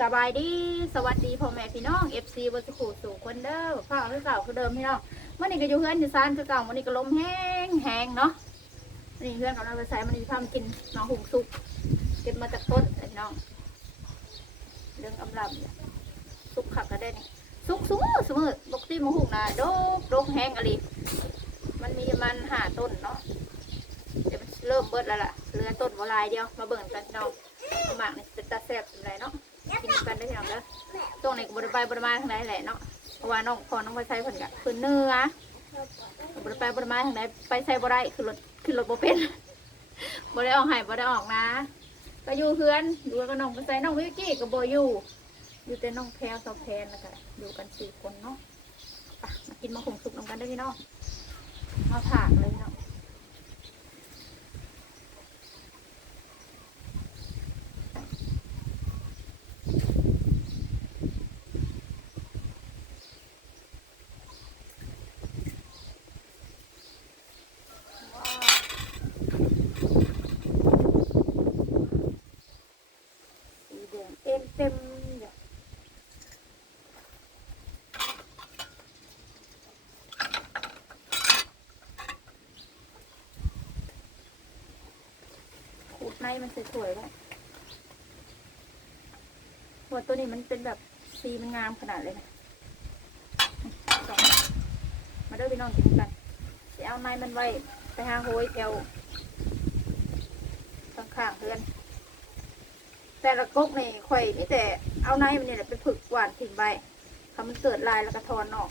สบายดีสวัสดีพ่อแม่พี่น้อง FC บนสุขุสู่คนเด้อข้าวคือเก่าคือเดิมพี่น้องวันนี้ก็อยู่เพื่อนอยู่ซานคือเก่าวันนี้ก็ลมแห้งแห้งเนาะวันนี้เพื่อนกับเราไปใส่มันนี้พามกินน้องหุงสุกเก็บมาจากต้นพี่น้อง เรื่องอำลำเนี่ยสุกขักก็ได้นี่สุกสูงสมือปกติมะหุงนะโดกโดกแห้งอะไรมันมีมันหาต้นเนาะเดี๋ยวมันเริ่มเบิดแล้วล่ะเหลือต้นวลายเดียวมาเบิ่งกันพี่น้องหมากนี่เป็นตาแซ่บเป็นไรเนาะ กินกันได้พี่น้องเด้อตรงนี้ก็บริไปบริมาทางไหนแหละเนาะเพราะว่าน้องพอน้องไปใช้เพิ่นกะคือเนื้อบริไปบริมาทางไหนไปใช้บ่ได้คือรถคือรถบ่เป็นบ่ได้ออกให้บ่ได้ออกนะก็อยู่เพื่อนอยู่กับน้องไปใช้น้องวิวกี้ก็บ่อยู่อยู่แต่น้องแพรวสาวแพนแล้วก็อยู่กันสี่คนเนาะไปมากินมาคงสุกน้ำกันได้พี่น้องมาผ่ากเลยพี่น้อง สีแดงเต็มเต็มเลยขูด ในมันสวยๆแล้วหัวตัวนี้มันเป็นแบบสีมันงามขนาดเลยนะมาเด้อพี่น้องกินกันจะเอาในมันไว้ไปหาโหยแถวข้างเพื่อน แต่ละก๊กนี่ข่อยนี่แต่เอาในมันนี่แหละไปผึกหวานทิ้งใบทำมันเกิดลายแล้วก็ทอนออก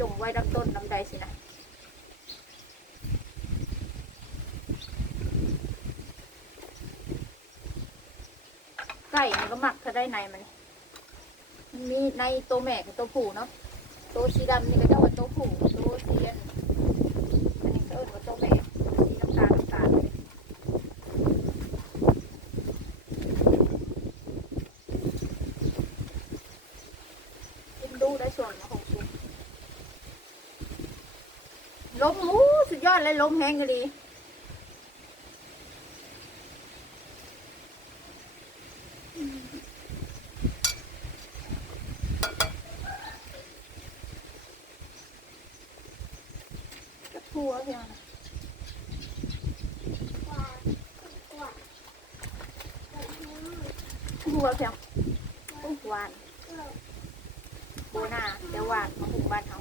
จงไว้ลำต้นลำใดสินะ ไก่มันก็หมักถ้าได้ในมันมันมีในตัวแม่กับตัวผู้เนาะตัวสีดำนี่ก็จะว่าตัวผู้ตัวสีอันอันนี้ก็เอิ้นว่าตัวแม่สีน้ำตาลน้ำตาลเลยกินดูได้ส่วนของคุณลมหูสุดยอดเลยลมแห้งก็ดีจะพัวเพียงนะพั วเพียงอุ๊ยหวานโบนาเดียวหวานของหมู่บ้านเขา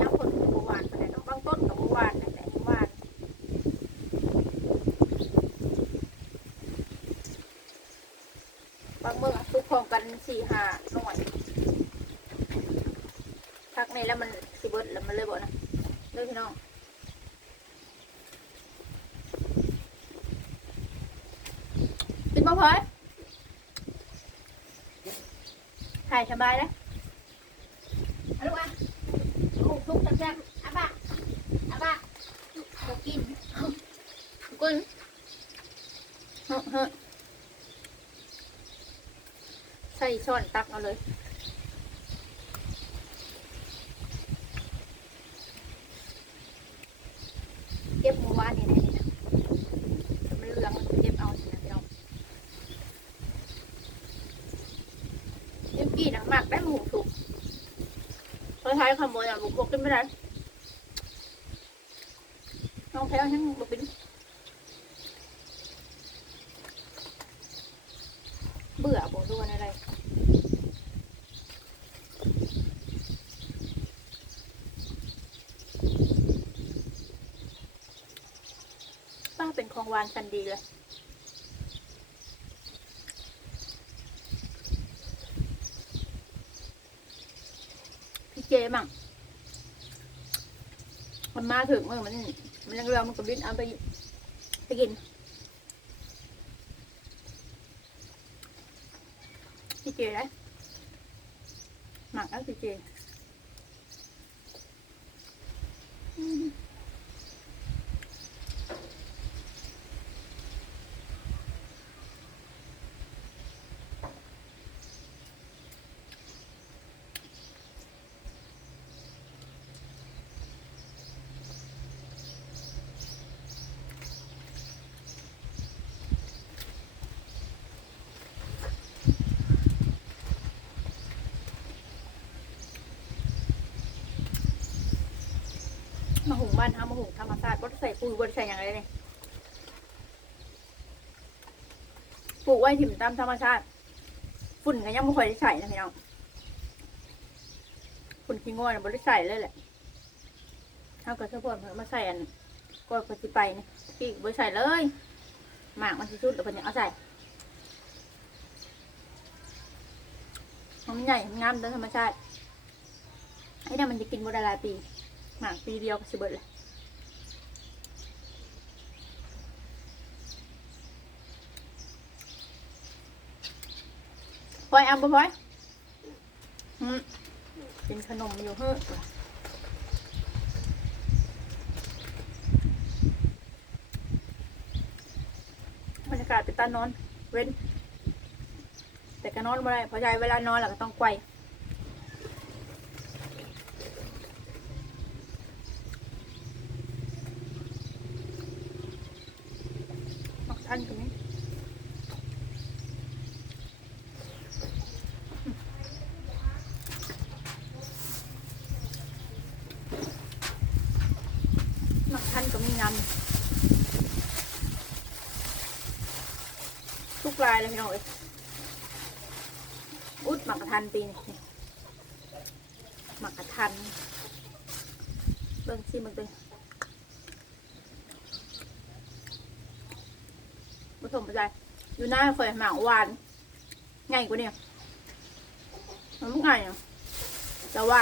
น้ำผลโบหวานไปไหนต้องบางต้นกับหวานนั่นแหวานบางเมื่อซุกพร้อมกันสี่ห้าหน่วยพักในแล้วมันสิเบิดแล้วมันเลยบอกนะเลยพี่น้อง เป็นบ้าพอยถ่ายสบายแล้วเอาลูกอะลูกทุกข์แซ่บอาบะอาบะจะกินกุนเฮ้อเฮ้ใส่ช้อนตักเอาเลยเก็บหมูหวานนี่ได้นี่นะมันเหลืองมันเก็บเอาสินะพี่น้อง ยังกี่หนังหมักได้หมูสุกเขาใช้คำบอกอย่างบุกบกขึ้นไม่ได้น้องแพ้วยังบุกเป็นเบื่อบอกดูวันอะไรป้าเป็นของวานสันดีเลย เจมั่งมันมาถึงเมื่อมันมันยังเรือมันก็บินเอาไปไปกินพี่เจได้หมักแล้วพี่เจ บ้านทำมาหุงธรรมชาติบ่ได้ใส่ปุ๋ยบ่ได้ใส่หยังเลยเนี่ยปลูกไว้ถิ่มตามธรรมชาติ ฝุ่นก็ยังไม่ค่อยได้ใส่นะพี่น้องฝุ่นขี้ง่อยนะบ่ได้ใส่เลยแหละเท่ากับเฉพาะมาใส่อันก็ปฏิไปนี่พี่บ่ได้ใส่เลยหมากมันสิชุดแล้วเพิ่นยังเอาใส่มันใหญ่งามตามธรรมชาติไอ้เนี่ยมันจะกินบ่ได้หลายปี หมากปีเดียวก็สิเบิดเลยพลอยเอาบ่พลอยอืมกินขนมอยู่เฮ้อบรรยากาศเป็นตานอน เว้น แต่ก็นอนไม่ได้เพราะใจเวลานอนเราก็ต้องไกวมักทันตรงนี้มักทันก็มีงามทุกลายเลยพี่ น้องเอ้ยอุดหมักกระทันปีนี่หมักกระทันเบิ่งซิมันเป็นผสมไปใจอยู่หน้าเคยหมากหวานง่ายกว่านี้มันไม่ง่ายเนาะแต่ว่า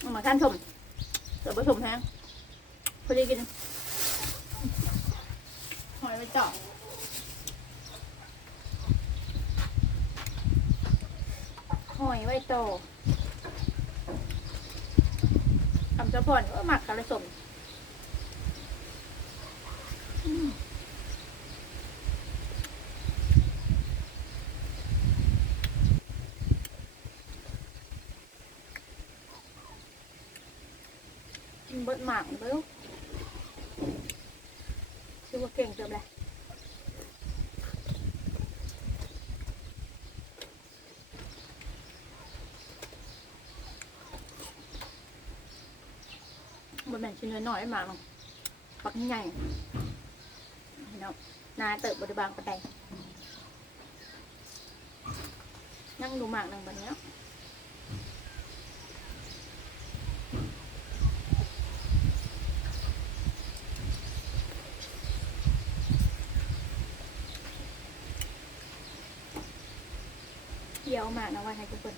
หมันท่านชมแต่ผสมแห้งพอดีกินหอยไปเจาะ อยไว้โตทำเจ้าพ่อนก็หมักกระสมกินเบิดหมากเบิ้ลชื่อว่าเก่งเติมเลย บนแม่นชิ้นน้อยๆมาลงปักใหญ่เนาะนาเติบบริบางประไดนั่งดูหมากนั่งแบบนี้เนาะเกี่ยวหมากนะว่าให้ทุกคน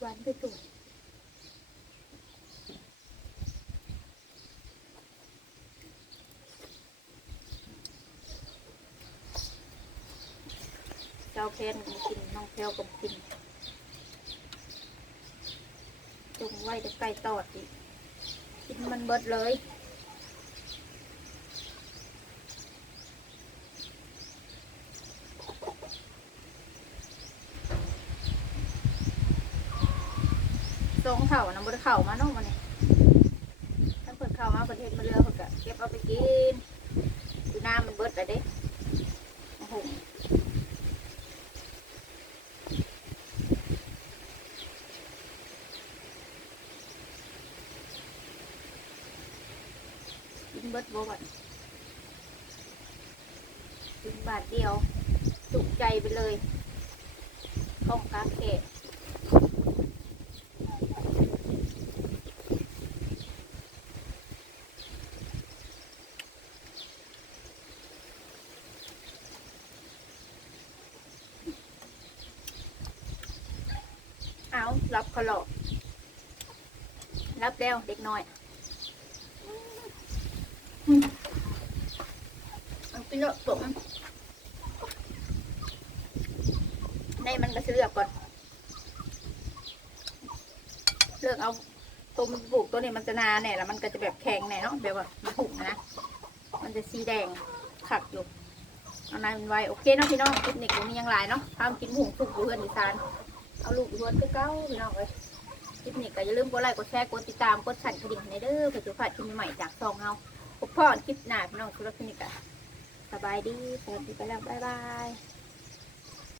หวานไปสวเจ้าเพนก็กินน้องแพลวก็กินจงไว้จะไก่ตอดอีกกินมันเบิดเลย สองเข่านะบนเข่ามาเน้องมันนี่ถ้าเปิดเข่ามาประเทศมาเรือเขาก็เก็บเอาไปกินดูน้ำมันเบิดเลยเด้โอ้โหกินเบิดบ่บัดกินบาทเดียวจุกใจไปเลยข้องกาเกะ เอา รับเขาหลอกรับแล้วเด็กน้อยอืมเอาไปเลาะผมในมันก็จะเลือกก่อนเลือกเอาตัวมันปลูกตัวนี้มันจะนาเนี่ยแล้วมันก็จะแบบแข็งแน่เนาะแบบว่ามันผุนะ มันจะสีแดงขักอยู่เอานายมันไว้โอเคเนาะพี่น้องเทคนิคมีอย่างไรเนาะทำกินหุงสุกอยู่เพื่อนอีสาน เอาลูกรวดก็เก้าพี่น้องเลยคลิปนี้ก็อย่าลืมกดไลค์กดแชร์กดติดตามกดสั่นกระดิ่งในเด้อเพื่อจะพลาดคลิปใหม่ๆจากซองเฮาพบพ่อคลิปหน้าพี่น้องคุณรักคลินิกอะสบายดีสวัสดีไปแล้วบ๊ายบาย